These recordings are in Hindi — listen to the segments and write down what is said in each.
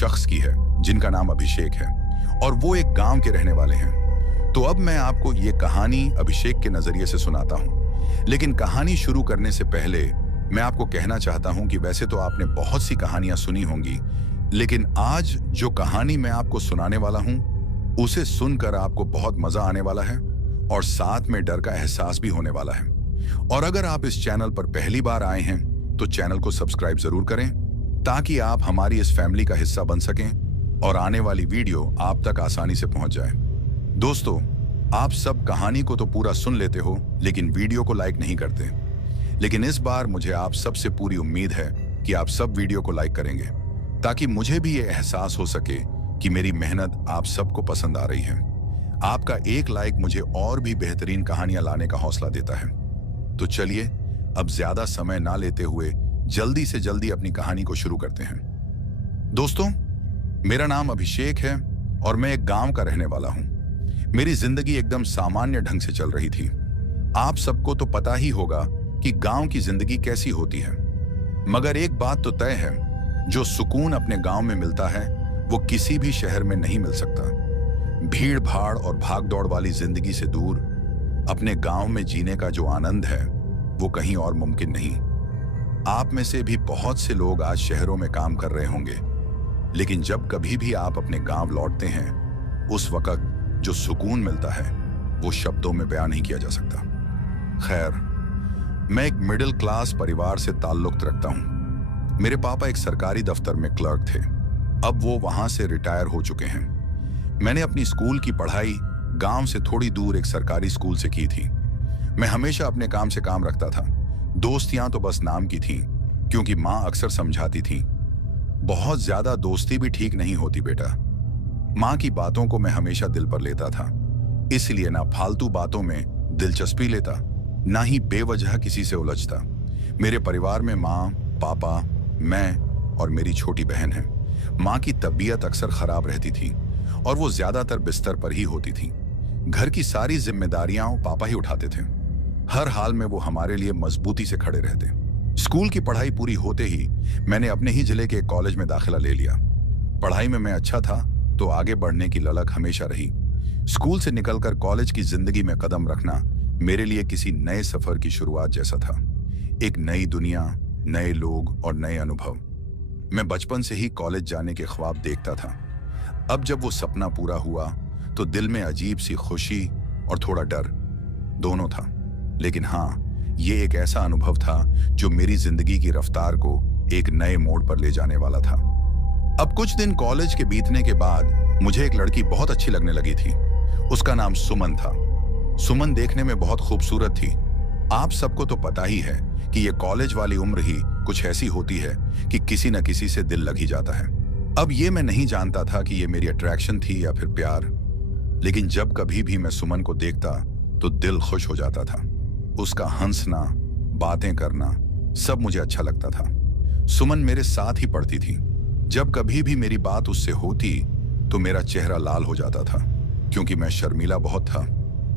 शख्स की है जिनका नाम अभिषेक है और वो एक गांव के रहने वाले हैं। तो अब मैं आपको ये कहानी अभिषेक के नजरिए से सुनाता हूँ। लेकिन कहानी शुरू करने से पहले मैं आपको कहना चाहता हूँ कि वैसे तो आपने बहुत सी कहानियां सुनी होंगी, लेकिन आज जो कहानी मैं आपको सुनाने वाला हूँ उसे सुनकर आपको बहुत मजा आने वाला है और साथ में डर का एहसास भी होने वाला है। और अगर आप इस चैनल पर पहली बार आए हैं तो चैनल को सब्सक्राइब जरूर करें ताकि आप हमारी इस फैमिली का हिस्सा बन सकें और आने वाली वीडियो आप तक आसानी से पहुंच जाए। दोस्तों, आप सब कहानी को तो पूरा सुन लेते हो लेकिन वीडियो को लाइक नहीं करते। लेकिन इस बार मुझे आप सबसे पूरी उम्मीद है कि आप सब वीडियो को लाइक करेंगे ताकि मुझे भी ये एहसास हो सके कि मेरी मेहनत आप सबको पसंद आ रही है। आपका एक लाइक मुझे और भी बेहतरीन कहानियां लाने का हौसला देता है। तो चलिए अब ज्यादा समय ना लेते हुए जल्दी से जल्दी अपनी कहानी को शुरू करते हैं। दोस्तों, मेरा नाम अभिषेक है और मैं एक गांव का रहने वाला हूं। मेरी जिंदगी एकदम सामान्य ढंग से चल रही थी। आप सबको तो पता ही होगा कि गांव की जिंदगी कैसी होती है, मगर एक बात तो तय है, जो सुकून अपने गांव में मिलता है वो किसी भी शहर में नहीं मिल सकता। भीड़ भाड़ और भागदौड़ वाली जिंदगी से दूर अपने गांव में जीने का जो आनंद है वो कहीं और मुमकिन नहीं। आप में से भी बहुत से लोग आज शहरों में काम कर रहे होंगे, लेकिन जब कभी भी आप अपने गांव लौटते हैं उस वक्त जो सुकून मिलता है वो शब्दों में बयान नहीं किया जा सकता। खैर, मैं एक मिडिल क्लास परिवार से ताल्लुक रखता हूं। मेरे पापा एक सरकारी दफ्तर में क्लर्क थे। अब वो वहां से रिटायर हो चुके हैं। मैंने अपनी स्कूल की पढ़ाई गांव से थोड़ी दूर एक सरकारी स्कूल से की थी। मैं हमेशा अपने काम से काम रखता था। दोस्तियां तो बस नाम की थीं, क्योंकि माँ अक्सर समझाती थी, बहुत ज्यादा दोस्ती भी ठीक नहीं होती बेटा। माँ की बातों को मैं हमेशा दिल पर लेता था, इसलिए ना फालतू बातों में दिलचस्पी लेता, ना ही बेवजह किसी से उलझता। मेरे परिवार में माँ, पापा, मैं और मेरी छोटी बहन है। माँ की तबीयत अक्सर खराब रहती थी और वो ज्यादातर बिस्तर पर ही होती थी। घर की सारी जिम्मेदारियां पापा ही उठाते थे। हर हाल में वो हमारे लिए मजबूती से खड़े रहते। स्कूल की पढ़ाई पूरी होते ही मैंने अपने ही जिले के एक कॉलेज में दाखिला ले लिया। पढ़ाई में मैं अच्छा था तो आगे बढ़ने की ललक हमेशा रही। स्कूल से निकलकर कॉलेज की जिंदगी में कदम रखना मेरे लिए किसी नए सफर की शुरुआत जैसा था। एक नई दुनिया, नए लोग और नए अनुभव। मैं बचपन से ही कॉलेज जाने के ख्वाब देखता था। अब जब वो सपना पूरा हुआ तो दिल में अजीब सी खुशी और थोड़ा डर दोनों था। लेकिन हाँ, ये एक ऐसा अनुभव था जो मेरी जिंदगी की रफ्तार को एक नए मोड़ पर ले जाने वाला था। अब कुछ दिन कॉलेज के बीतने के बाद मुझे एक लड़की बहुत अच्छी लगने लगी थी। उसका नाम सुमन था। सुमन देखने में बहुत खूबसूरत थी। आप सबको तो पता ही है कि ये कॉलेज वाली उम्र ही कुछ ऐसी होती है कि किसी न किसी से दिल लग ही जाता है। अब ये मैं नहीं जानता था कि ये मेरी अट्रैक्शन थी या फिर प्यार, लेकिन जब कभी भी मैं सुमन को देखता तो दिल खुश हो जाता था। उसका हंसना, बातें करना सब मुझे अच्छा लगता था। सुमन मेरे साथ ही पढ़ती थी। जब कभी भी मेरी बात उससे होती तो मेरा चेहरा लाल हो जाता था, क्योंकि मैं शर्मीला बहुत था।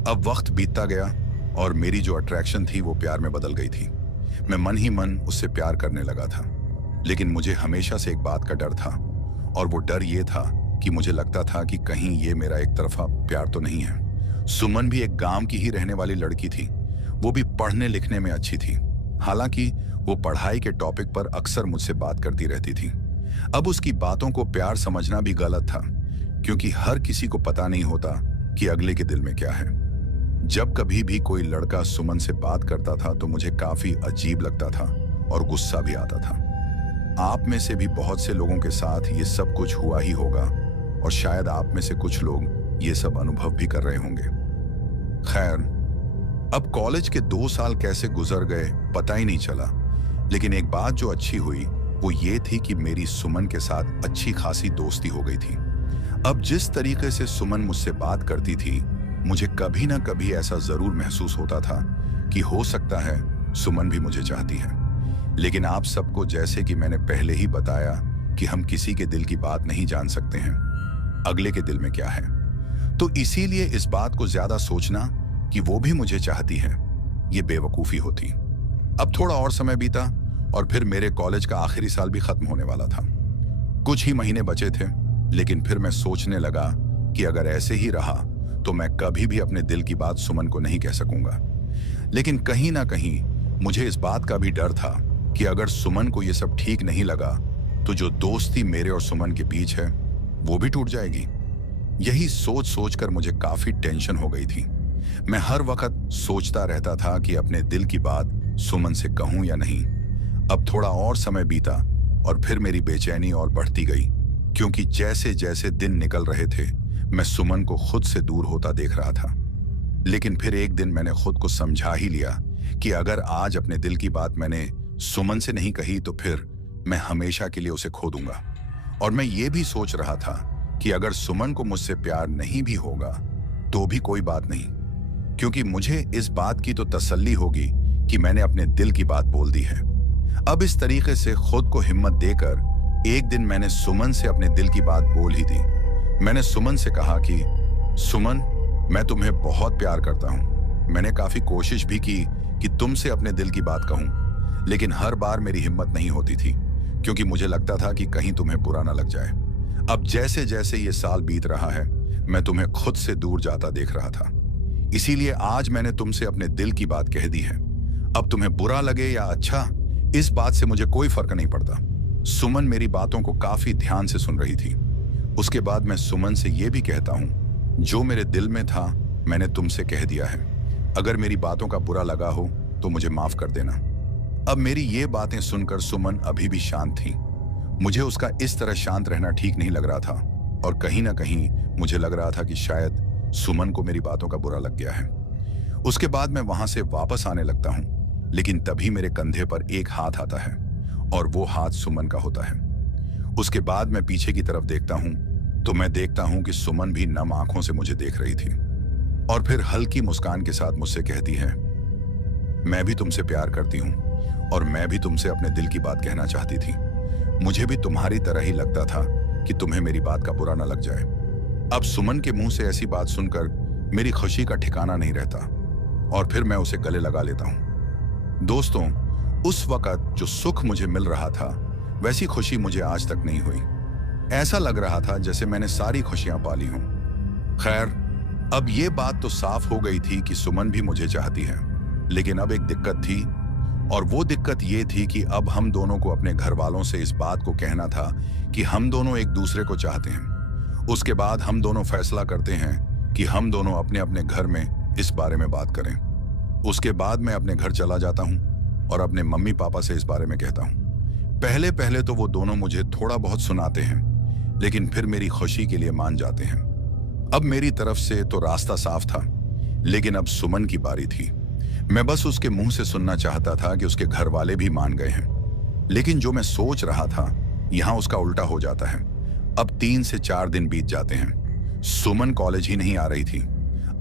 अब वक्त बीतता गया और मेरी जो अट्रैक्शन थी वो प्यार में बदल गई थी। मैं मन ही मन उससे प्यार करने लगा था। लेकिन मुझे हमेशा से एक बात का डर था, और वो डर ये था कि मुझे लगता था कि कहीं ये मेरा एक तरफा प्यार तो नहीं है। सुमन भी एक गांव की ही रहने वाली लड़की थी। वो भी पढ़ने लिखने में अच्छी थी। हालांकि वो पढ़ाई के टॉपिक पर अक्सर मुझसे बात करती रहती थी। अब उसकी बातों को प्यार समझना भी गलत था, क्योंकि हर किसी को पता नहीं होता कि अगले के दिल में क्या है। जब कभी भी कोई लड़का सुमन से बात करता था तो मुझे काफी अजीब लगता था और गुस्सा भी आता था। आप में से भी बहुत से लोगों के साथ ये सब कुछ हुआ ही होगा, और शायद आप में से कुछ लोग ये सब अनुभव भी कर रहे होंगे। खैर, अब कॉलेज के 2 साल कैसे गुजर गए पता ही नहीं चला, लेकिन एक बात जो अच्छी हुई वो ये थी कि मेरी सुमन के साथ अच्छी खासी दोस्ती हो गई थी। अब जिस तरीके से सुमन मुझसे बात करती थी, मुझे कभी ना कभी ऐसा जरूर महसूस होता था कि हो सकता है सुमन भी मुझे चाहती है। लेकिन आप सबको, जैसे कि मैंने पहले ही बताया, कि हम किसी के दिल की बात नहीं जान सकते हैं, अगले के दिल में क्या है। तो इसीलिए इस बात को ज्यादा सोचना कि वो भी मुझे चाहती है, ये बेवकूफी होती। अब थोड़ा और समय बीता और फिर मेरे कॉलेज का आखिरी साल भी खत्म होने वाला था। कुछ ही महीने बचे थे, लेकिन फिर मैं सोचने लगा कि अगर ऐसे ही रहा तो मैं कभी भी अपने दिल की बात सुमन को नहीं कह सकूंगा। लेकिन कहीं ना कहीं मुझे इस बात का भी डर था कि अगर सुमन को यह सब ठीक नहीं लगा तो जो दोस्ती मेरे और सुमन के बीच है वो भी टूट जाएगी। यही सोच सोचकर मुझे काफी टेंशन हो गई थी। मैं हर वक्त सोचता रहता था कि अपने दिल की बात सुमन से कहूं या नहीं। अब थोड़ा और समय बीता और फिर मेरी बेचैनी और बढ़ती गई, क्योंकि जैसे जैसे दिन निकल रहे थे मैं सुमन को खुद से दूर होता देख रहा था। लेकिन फिर एक दिन मैंने खुद को समझा ही लिया कि अगर आज अपने दिल की बात मैंने सुमन से नहीं कही तो फिर मैं हमेशा के लिए उसे खो दूंगा। और मैं ये भी सोच रहा था कि अगर सुमन को मुझसे प्यार नहीं भी होगा तो भी कोई बात नहीं, क्योंकि मुझे इस बात की तो तसल्ली होगी कि मैंने अपने दिल की बात बोल दी है। अब इस तरीके से खुद को हिम्मत देकर एक दिन मैंने सुमन से अपने दिल की बात बोल ही दी। मैंने सुमन से कहा कि सुमन, मैं तुम्हें बहुत प्यार करता हूं। मैंने काफी कोशिश भी की कि तुमसे अपने दिल की बात कहूं, लेकिन हर बार मेरी हिम्मत नहीं होती थी, क्योंकि मुझे लगता था कि कहीं तुम्हें बुरा ना लग जाए। अब जैसे जैसे ये साल बीत रहा है मैं तुम्हें खुद से दूर जाता देख रहा था, इसीलिए आज मैंने तुमसे अपने दिल की बात कह दी है। अब तुम्हें बुरा लगे या अच्छा, इस बात से मुझे कोई फर्क नहीं पड़ता। सुमन मेरी बातों को काफी ध्यान से सुन रही थी। उसके बाद मैं सुमन से यह भी कहता हूं, जो मेरे दिल में था मैंने तुमसे कह दिया है। अगर मेरी बातों का बुरा लगा हो तो मुझे माफ कर देना। अब मेरी ये बातें सुनकर सुमन अभी भी शांत थी। मुझे उसका इस तरह शांत रहना ठीक नहीं लग रहा था, और कहीं ना कहीं मुझे लग रहा था कि शायद सुमन को मेरी बातों का बुरा लग गया है। उसके बाद मैं वहां से वापस आने लगता हूं, लेकिन तभी मेरे कंधे पर एक हाथ आता है और वो हाथ सुमन का होता है। उसके बाद मैं पीछे की तरफ देखता हूं तो मैं देखता हूं कि सुमन भी नम आंखों से मुझे देख रही थी और फिर हल्की मुस्कान के साथ मुझसे कहती है, मैं भी तुमसे प्यार करती हूं और मैं भी तुमसे अपने दिल की बात कहना चाहती थी। मुझे भी तुम्हारी तरह ही लगता था कि तुम्हें मेरी बात का बुरा ना लग जाए। अब सुमन के मुंह से ऐसी बात सुनकर मेरी खुशी का ठिकाना नहीं रहता और फिर मैं उसे गले लगा लेता हूं। दोस्तों, उस वक्त जो सुख मुझे मिल रहा था वैसी खुशी मुझे आज तक नहीं हुई। ऐसा लग रहा था जैसे मैंने सारी खुशियां पाली हों। खैर, अब ये बात तो साफ हो गई थी कि सुमन भी मुझे चाहती है, लेकिन अब एक दिक्कत थी, और वो दिक्कत ये थी कि अब हम दोनों को अपने घर वालों से इस बात को कहना था कि हम दोनों एक दूसरे को चाहते हैं। उसके बाद हम दोनों फैसला करते हैं कि हम दोनों अपने अपने घर में इस बारे में बात करें। उसके बाद मैं अपने घर चला जाता हूं और अपने मम्मी पापा से इस बारे में कहता हूं। पहले पहले तो वो दोनों मुझे थोड़ा बहुत सुनाते हैं, लेकिन फिर मेरी खुशी के लिए मान जाते हैं। अब मेरी तरफ से तो रास्ता साफ था, लेकिन अब सुमन की बारी थी। मैं बस उसके मुंह से सुनना चाहता था कि उसके घर वाले भी मान गए हैं, लेकिन जो मैं सोच रहा था यहां उसका उल्टा हो जाता है। अब 3 से 4 दिन बीत जाते हैं। सुमन कॉलेज ही नहीं आ रही थी।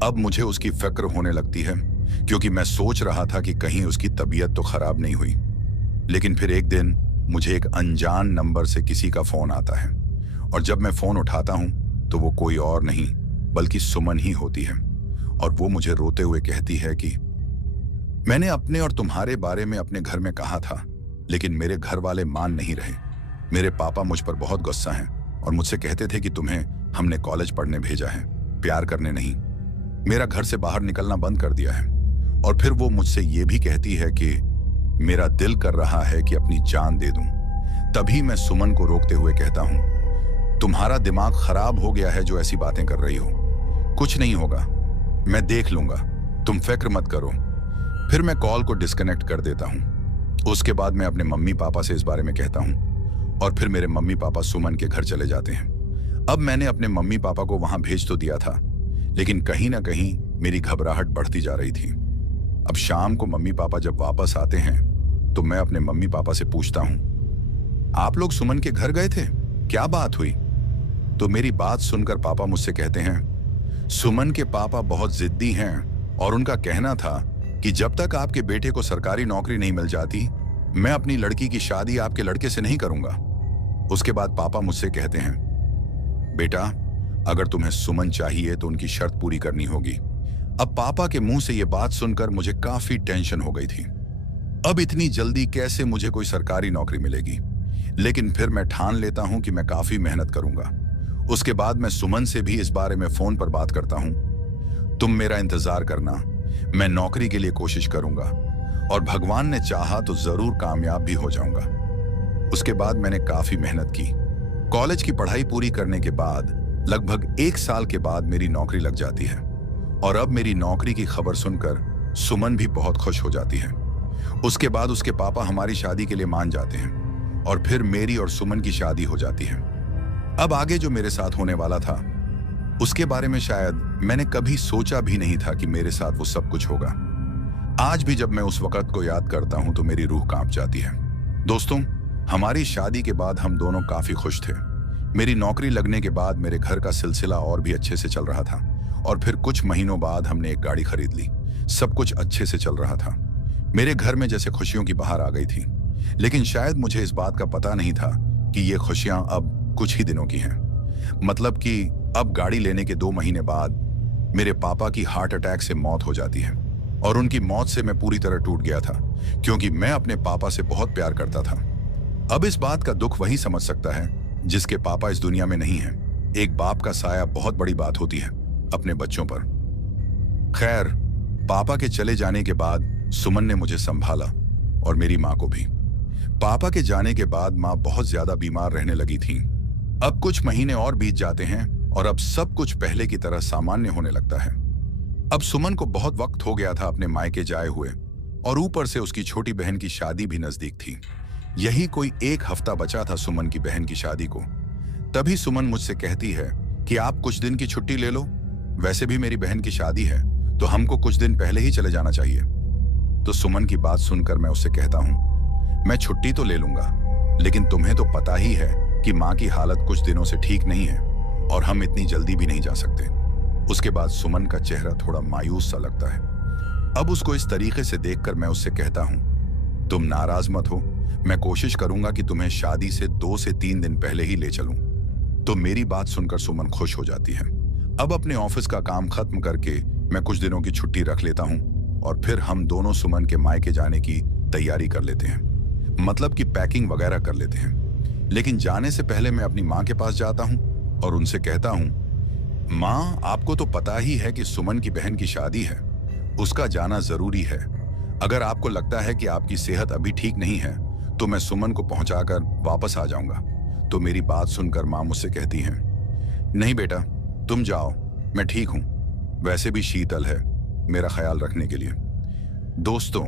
अब मुझे उसकी फिक्र होने लगती है, क्योंकि मैं सोच रहा था कि कहीं उसकी तबीयत तो खराब नहीं हुई। लेकिन फिर एक दिन मुझे एक अनजान नंबर से किसी का फोन आता है, और जब मैं फोन उठाता हूं तो वो कोई और नहीं बल्कि सुमन ही होती है। और वो मुझे रोते हुए कहती है कि मैंने अपने और तुम्हारे बारे में अपने घर में कहा था, लेकिन मेरे घर वाले मान नहीं रहे। मेरे पापा मुझ पर बहुत गुस्सा हैं और मुझसे कहते थे कि तुम्हें हमने कॉलेज पढ़ने भेजा है, प्यार करने नहीं। मेरा घर से बाहर निकलना बंद कर दिया है। और फिर वो मुझसे ये भी कहती है कि मेरा दिल कर रहा है कि अपनी जान दे दूं। तभी मैं सुमन को रोकते हुए कहता हूं, तुम्हारा दिमाग खराब हो गया है जो ऐसी बातें कर रही हो। कुछ नहीं होगा, मैं देख लूंगा, तुम फिक्र मत करो। फिर मैं कॉल को डिस्कनेक्ट कर देता हूं। उसके बाद मैं अपने मम्मी पापा से इस बारे में कहता हूं और फिर मेरे मम्मी पापा सुमन के घर चले जाते हैं। अब मैंने अपने मम्मी पापा को वहां भेज तो दिया था, लेकिन कहीं ना कहीं मेरी घबराहट बढ़ती जा रही थी। अब शाम को मम्मी पापा जब वापस आते हैं तो मैं अपने मम्मी पापा से पूछता हूं, आप लोग सुमन के घर गए थे, क्या बात हुई? तो मेरी बात सुनकर पापा मुझसे कहते हैं, सुमन के पापा बहुत जिद्दी हैं और उनका कहना था कि जब तक आपके बेटे को सरकारी नौकरी नहीं मिल जाती, मैं अपनी लड़की की शादी आपके लड़के से नहीं करूंगा। उसके बाद पापा मुझसे कहते हैं, बेटा, अगर तुम्हें सुमन चाहिए तो उनकी शर्त पूरी करनी होगी। अब पापा के मुंह से यह बात सुनकर मुझे काफी टेंशन हो गई थी। अब इतनी जल्दी कैसे मुझे कोई सरकारी नौकरी मिलेगी? लेकिन फिर मैं ठान लेता हूं कि मैं काफी मेहनत करूंगा। उसके बाद मैं सुमन से भी इस बारे में फोन पर बात करता हूं। तुम मेरा इंतजार करना, मैं नौकरी के लिए कोशिश करूंगा और भगवान ने चाहा तो जरूर कामयाब भी हो जाऊंगा। उसके बाद मैंने काफी मेहनत की। कॉलेज की पढ़ाई पूरी करने के बाद लगभग 1 साल के बाद मेरी नौकरी लग जाती है और अब मेरी नौकरी की खबर सुनकर सुमन भी बहुत खुश हो जाती है। उसके बाद उसके पापा हमारी शादी के लिए मान जाते हैं और फिर मेरी और सुमन की शादी हो जाती है। अब आगे जो मेरे साथ होने वाला था उसके बारे में शायद मैंने कभी सोचा भी नहीं था कि मेरे साथ वो सब कुछ होगा। आज भी जब मैं उस वक्त को याद करता हूं तो मेरी रूह कांप जाती है। दोस्तों, हमारी शादी के बाद हम दोनों काफी खुश थे। मेरी नौकरी लगने के बाद मेरे घर का सिलसिला और भी अच्छे से चल रहा था और फिर कुछ महीनों बाद हमने एक गाड़ी खरीद ली। सब कुछ अच्छे से चल रहा था। मेरे घर में जैसे खुशियों की बहार आ गई थी। लेकिन शायद मुझे इस बात का पता नहीं था कि ये खुशियां अब कुछ ही दिनों की हैं। मतलब कि अब गाड़ी लेने के 2 महीने बाद मेरे पापा की हार्ट अटैक से मौत हो जाती है और उनकी मौत से मैं पूरी तरह टूट गया था, क्योंकि मैं अपने पापा से बहुत प्यार करता था। अब इस बात का दुख वही समझ सकता है जिसके पापा इस दुनिया में नहीं है। एक बाप का साया बहुत बड़ी बात होती है अपने बच्चों पर। खैर, पापा के चले जाने के बाद सुमन ने मुझे संभाला और मेरी माँ को भी। पापा के जाने के बाद माँ बहुत ज्यादा बीमार रहने लगी थी। अब कुछ महीने और बीत जाते हैं और अब सब कुछ पहले की तरह सामान्य होने लगता है। अब सुमन को बहुत वक्त हो गया था अपने मायके जाए हुए और ऊपर से उसकी छोटी बहन की शादी भी नजदीक थी। यही कोई 1 हफ्ता बचा था सुमन की बहन की शादी को। तभी सुमन मुझसे कहती है कि आप कुछ दिन की छुट्टी ले लो, वैसे भी मेरी बहन की शादी है तो हमको कुछ दिन पहले ही चले जाना चाहिए। तो सुमन की बात सुनकर मैं उससे कहता हूं, मैं छुट्टी तो ले लूंगा, लेकिन तुम्हें तो पता ही है कि माँ की हालत कुछ दिनों से ठीक नहीं है और हम इतनी जल्दी भी नहीं जा सकते। उसके बाद सुमन का चेहरा थोड़ा मायूस सा लगता है। अब उसको इस तरीके से देखकर मैं उससे कहता हूं, तुम नाराज मत हो, मैं कोशिश करूंगा कि तुम्हें शादी से 2 से 3 दिन पहले ही ले चलूं। तो मेरी बात सुनकर सुमन खुश हो जाती है। अब अपने ऑफिस का काम खत्म करके मैं कुछ दिनों की छुट्टी रख लेता हूं और फिर हम दोनों सुमन के मायके जाने की तैयारी कर लेते हैं। मतलब कि पैकिंग वगैरह कर लेते हैं। लेकिन जाने से पहले मैं अपनी माँ के पास जाता हूं और उनसे कहता हूं, माँ, आपको तो पता ही है कि सुमन की बहन की शादी है, उसका जाना जरूरी है। अगर आपको लगता है कि आपकी सेहत अभी ठीक नहीं है तो मैं सुमन को पहुंचाकर वापस आ जाऊंगा। तो मेरी बात सुनकर माँ मुझसे कहती हैं, नहीं बेटा, तुम जाओ, मैं ठीक हूं। वैसे भी शीतल है मेरा ख्याल रखने के लिए। दोस्तों,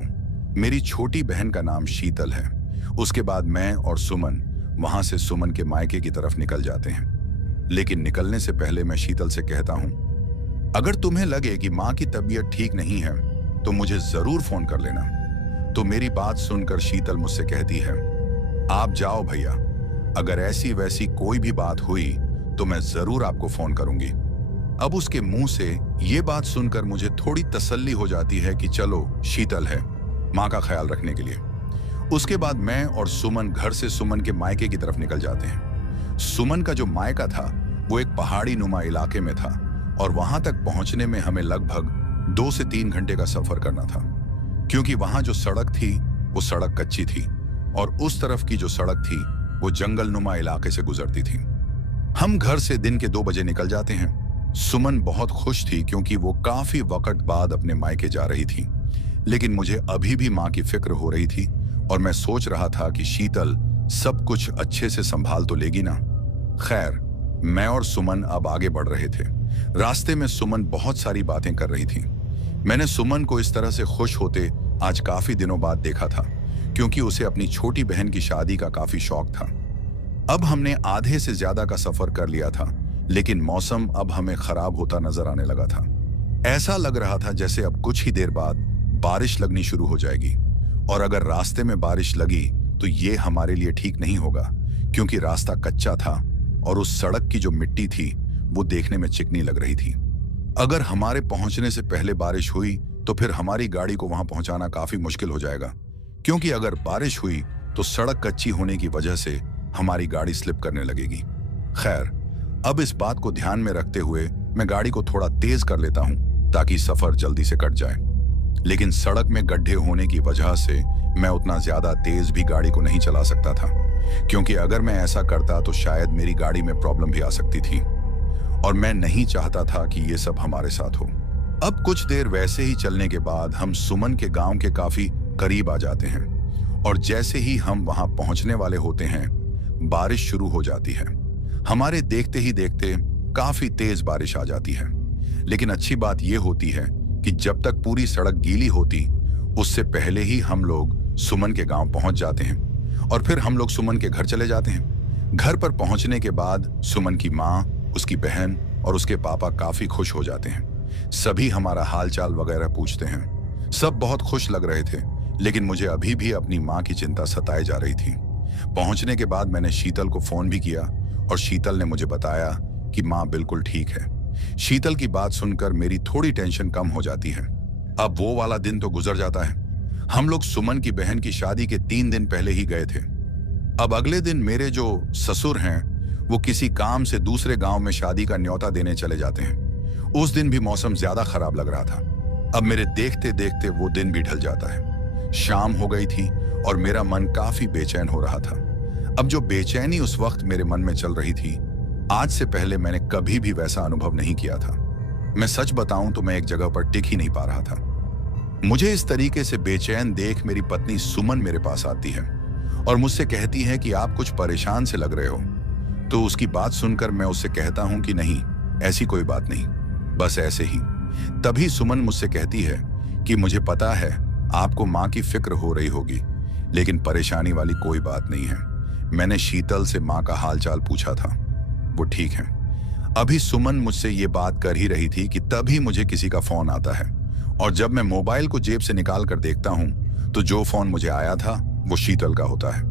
मेरी छोटी बहन का नाम शीतल है। उसके बाद मैं और सुमन वहां से सुमन के मायके की तरफ निकल जाते हैं। लेकिन निकलने से पहले मैं शीतल से कहता हूं, अगर तुम्हें लगे कि माँ की तबीयत ठीक नहीं है तो मुझे जरूर फोन कर लेना। तो मेरी बात सुनकर शीतल मुझसे कहती है, आप जाओ भैया, अगर ऐसी वैसी कोई भी बात हुई तो मैं जरूर आपको फोन करूंगी। अब उसके मुंह से ये बात सुनकर मुझे थोड़ी तसल्ली हो जाती है कि चलो शीतल है माँ का ख्याल रखने के लिए। उसके बाद मैं और सुमन घर से सुमन के मायके की तरफ निकल जाते हैं। सुमन का जो मायका था वो एक पहाड़ी नुमा इलाके में था और वहां तक पहुंचने में हमें लगभग 2 से 3 घंटे का सफर करना था, क्योंकि वहां जो सड़क थी वो सड़क कच्ची थी और उस तरफ की जो सड़क थी वो जंगल नुमा इलाके से गुजरती थी। हम घर से दिन के 2 बजे निकल जाते हैं। सुमन बहुत खुश थी क्योंकि वो काफी वक्त बाद अपने मायके जा रही थी, लेकिन मुझे अभी भी माँ की फिक्र हो रही थी और मैं सोच रहा था कि शीतल सब कुछ अच्छे से संभाल तो लेगी ना। खैर, मैं और सुमन अब आगे बढ़ रहे थे। रास्ते में सुमन बहुत सारी बातें कर रही थी। मैंने सुमन को इस तरह से खुश होते आज काफी दिनों बाद देखा था, क्योंकि उसे अपनी छोटी बहन की शादी का काफी शौक था। अब हमने आधे से ज्यादा का सफर कर लिया था, लेकिन मौसम अब हमें खराब होता नजर आने लगा था। ऐसा लग रहा था जैसे अब कुछ ही देर बाद बारिश लगनी शुरू हो जाएगी, और अगर रास्ते में बारिश लगी तो ये हमारे लिए ठीक नहीं होगा, क्योंकि रास्ता कच्चा था और उस सड़क की जो मिट्टी थी वो देखने में चिकनी लग रही थी। अगर हमारे पहुंचने से पहले बारिश हुई तो फिर हमारी गाड़ी को वहां पहुंचाना काफी मुश्किल हो जाएगा, क्योंकि अगर बारिश हुई तो सड़क कच्ची होने की वजह से हमारी गाड़ी स्लिप करने लगेगी। खैर, अब इस बात को ध्यान में रखते हुए मैं गाड़ी को थोड़ा तेज कर लेता हूं ताकि सफर जल्दी से कट जाए, लेकिन सड़क में गड्ढे होने की वजह से मैं उतना ज्यादा तेज भी गाड़ी को नहीं चला सकता था, क्योंकि अगर मैं ऐसा करता तो शायद मेरी गाड़ी में प्रॉब्लम भी आ सकती थी और मैं नहीं चाहता था कि ये सब हमारे साथ हो। अब कुछ देर वैसे ही चलने के बाद हम सुमन के गांव के काफी करीब आ जाते हैं और जैसे ही हम वहां पहुंचने वाले होते हैं, बारिश शुरू हो जाती है। हमारे देखते ही देखते काफी तेज बारिश आ जाती है। लेकिन अच्छी बात यह होती है कि जब तक पूरी सड़क गीली होती, उससे पहले ही हम लोग सुमन के गांव पहुंच जाते हैं और फिर हम लोग सुमन के घर चले जाते हैं। घर पर पहुंचने के बाद सुमन की माँ, उसकी बहन और उसके पापा काफी खुश हो जाते हैं। सभी हमारा हालचाल वगैरह पूछते हैं। सब बहुत खुश लग रहे थे, लेकिन मुझे अभी भी अपनी माँ की चिंता सताए जा रही थी। पहुंचने के बाद मैंने शीतल को फोन भी किया और शीतल ने मुझे बताया कि माँ बिल्कुल ठीक है। शीतल की बात सुनकर मेरी थोड़ी टेंशन कम हो जाती है। अब वो वाला दिन तो गुजर जाता है। हम लोग सुमन की बहन की शादी के 3 दिन पहले ही गए थे। अब अगले दिन मेरे जो ससुर हैं, वो किसी काम से दूसरे गांव में शादी का न्योता देने चले जाते हैं। उस दिन भी मौसम ज्यादा खराब लग रहा था। अब मेरे देखते देखते वो दिन भी ढल जाता है। शाम हो गई थी और मेरा मन काफी बेचैन हो रहा था। अब जो बेचैनी उस वक्त मेरे मन में चल रही थी, आज से पहले मैंने कभी भी वैसा अनुभव नहीं किया था। मैं सच बताऊं तो मैं एक जगह पर टिक ही नहीं पा रहा था। मुझे इस तरीके से बेचैन देख मेरी पत्नी सुमन मेरे पास आती है और मुझसे कहती है कि आप कुछ परेशान से लग रहे हो। तो उसकी बात सुनकर मैं उससे कहता हूं कि नहीं, ऐसी कोई बात नहीं, बस ऐसे ही। तभी सुमन मुझसे कहती है कि मुझे पता है आपको माँ की फिक्र हो रही होगी, लेकिन परेशानी वाली कोई बात नहीं है। मैंने शीतल से माँ का हालचाल पूछा था, वो ठीक है। अभी सुमन मुझसे ये बात कर ही रही थी कि तभी मुझे किसी का फोन आता है और जब मैं मोबाइल को जेब से निकाल कर देखता हूं तो जो फोन मुझे आया था वो शीतल का होता है।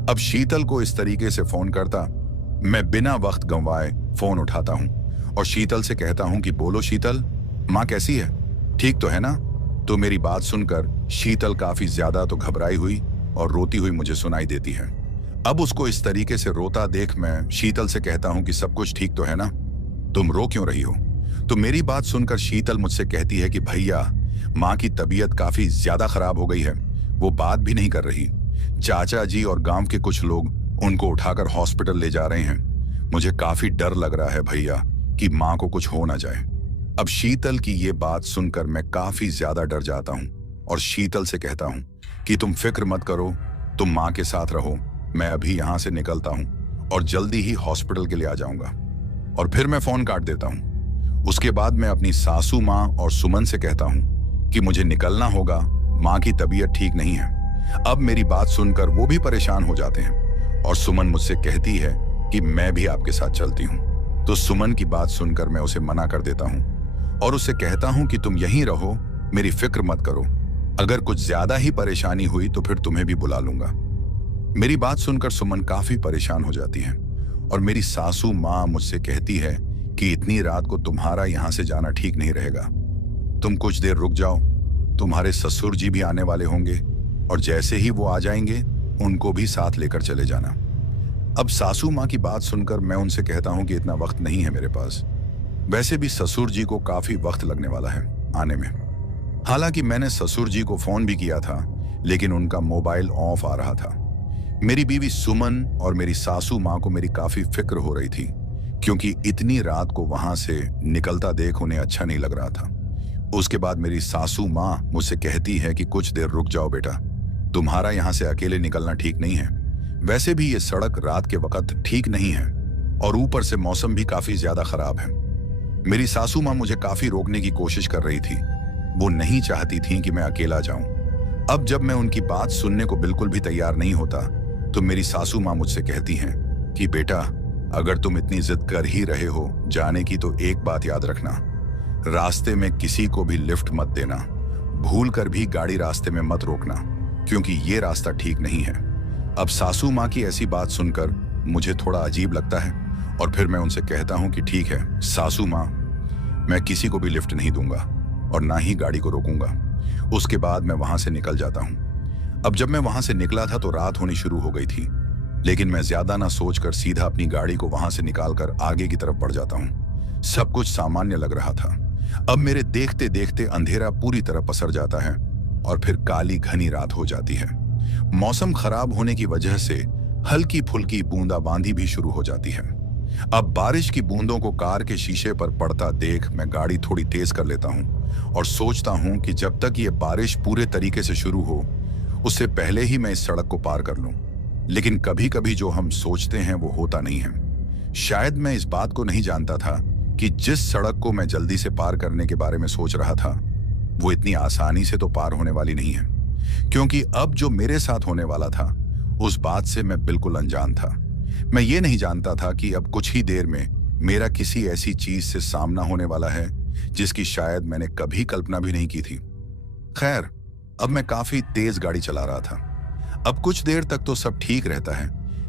अब शीतल को इस तरीके से फोन करता, मैं बिना वक्त गंवाए फोन उठाता हूं और शीतल से कहता हूं कि बोलो शीतल, माँ कैसी है, ठीक तो है ना? तो मेरी बात सुनकर शीतल काफी ज्यादा तो घबराई हुई और रोती हुई मुझे सुनाई देती है। अब उसको इस तरीके से रोता देख मैं शीतल से कहता हूं कि सब कुछ ठीक तो है ना, तुम रो क्यों रही हो? तो मेरी बात सुनकर शीतल मुझसे कहती है कि भैया, माँ की तबीयत काफी ज्यादा खराब हो गई है, वो बात भी नहीं कर रही। चाचा जी और गांव के कुछ लोग उनको उठाकर हॉस्पिटल ले जा रहे हैं। मुझे काफी डर लग रहा है भैया कि माँ को कुछ हो ना जाए। अब शीतल की ये बात सुनकर मैं काफी ज्यादा डर जाता हूँ और शीतल से कहता हूँ कि तुम फिक्र मत करो, तुम माँ के साथ रहो, मैं अभी यहाँ से निकलता हूँ और जल्दी ही हॉस्पिटल के लिए आ जाऊंगा। और फिर मैं फोन काट देता हूँ। उसके बाद मैं अपनी सासू माँ और सुमन से कहता हूँ कि मुझे निकलना होगा, माँ की तबीयत ठीक नहीं है। अब मेरी बात सुनकर वो भी परेशान हो जाते हैं और सुमन मुझसे कहती है कि मैं भी आपके साथ चलती हूँ। तो सुमन की बात सुनकर मैं उसे मना कर देता हूँ और उससे कहता हूँ कि तुम यहीं रहो, मेरी फिक्र मत करो, अगर कुछ ज्यादा ही परेशानी हुई तो फिर तुम्हें भी बुला लूंगा। मेरी बात सुनकर सुमन काफी परेशान हो जाती है और मेरी सासू माँ मुझसे कहती है कि इतनी रात को तुम्हारा यहाँ से जाना ठीक नहीं रहेगा, तुम कुछ देर रुक जाओ, तुम्हारे ससुर जी भी आने वाले होंगे और जैसे ही वो आ जाएंगे उनको भी साथ लेकर चले जाना। अब सासू माँ की बात सुनकर मैं उनसे कहता हूँ कि इतना वक्त नहीं है मेरे पास, वैसे भी ससुर जी को काफी वक्त लगने वाला है आने में। हालांकि मैंने ससुर जी को फोन भी किया था, लेकिन उनका मोबाइल ऑफ आ रहा था। मेरी बीवी सुमन और मेरी सासू माँ को मेरी काफी फिक्र हो रही थी, क्योंकि इतनी रात को वहां से निकलता देख उन्हें अच्छा नहीं लग रहा था। उसके बाद मेरी सासू माँ मुझसे कहती है कि कुछ देर रुक जाओ बेटा, तुम्हारा यहाँ से अकेले निकलना ठीक नहीं है, वैसे भी ये सड़क रात के वक्त ठीक नहीं है और ऊपर से मौसम भी काफी ज्यादा खराब है। मेरी सासू माँ मुझे काफी रोकने की कोशिश कर रही थी, वो नहीं चाहती थी कि मैं अकेला जाऊं। अब जब मैं उनकी बात सुनने को बिल्कुल भी तैयार नहीं होता तो मेरी सासू माँ मुझसे कहती हैं कि बेटा, अगर तुम इतनी जिद कर ही रहे हो जाने की तो एक बात याद रखना, रास्ते में किसी को भी लिफ्ट मत देना, भूल कर भी गाड़ी रास्ते में मत रोकना, क्योंकि ये रास्ता ठीक नहीं है। अब सासू माँ की ऐसी बात सुनकर मुझे थोड़ा अजीब लगता है और फिर मैं उनसे कहता हूँ कि ठीक है सासू माँ, मैं किसी को भी लिफ्ट नहीं दूंगा और ना ही गाड़ी को रोकूंगा। उसके बाद मैं वहां से निकल जाता हूँ। अब जब मैं वहां से निकला था तो रात होनी शुरू हो गई थी, लेकिन मैं ज्यादा ना सोचकर सीधा अपनी गाड़ी को वहां से निकालकर आगे की तरफ बढ़ जाता हूँ। सब कुछ सामान्य लग रहा था। अब मेरे देखते देखते अंधेरा पूरी तरह पसर जाता है और फिर काली घनी रात हो जाती है। मौसम खराब होने की वजह से हल्की फुल्की बूंदाबांदी भी शुरू हो जाती है। अब बारिश की बूंदों को कार के शीशे पर पड़ता देख मैं गाड़ी थोड़ी तेज कर लेता हूँ और सोचता हूँ कि जब तक ये बारिश पूरे तरीके से शुरू हो उससे पहले ही मैं इस सड़क को पार कर लूं। लेकिन कभी कभी जो हम सोचते हैं वो होता नहीं है। शायद मैं इस बात को नहीं जानता था कि जिस सड़क को मैं जल्दी से पार करने के बारे में सोच रहा था वो इतनी आसानी से तो पार होने वाली नहीं है, क्योंकि अब जो मेरे साथ होने वाला था उस बात से मैं बिल्कुल अनजान था। मैं ये नहीं जानता था कि अब कुछ ही देर में मेरा किसी ऐसी चीज से सामना होने वाला है जिसकी शायद मैंने कभी कल्पना भी नहीं की थी। खैर, अब मैं काफी तेज गाड़ी चला रहा था। अब कुछ देर तक तो सब ठीक रहता है,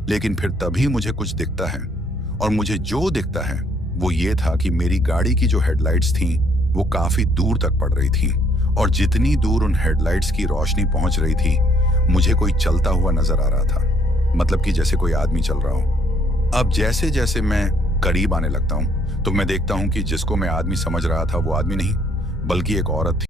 लेकिन फिर तभी मुझे कुछ दिखता है, और मुझे जो दिखता है वो ये था कि मेरी गाड़ी की जो हेडलाइट्स थीं वो काफी दूर तक पड़ रही थीं, और जितनी दूर उन हेडलाइट्स की रोशनी पहुंच रही थी मुझे कोई चलता हुआ नजर आ रहा था, मतलब कि जैसे कोई आदमी चल रहा हो। अब जैसे जैसे मैं करीब आने लगता हूं तो मैं देखता हूं कि जिसको मैं आदमी समझ रहा था वो आदमी नहीं बल्कि एक औरत थी।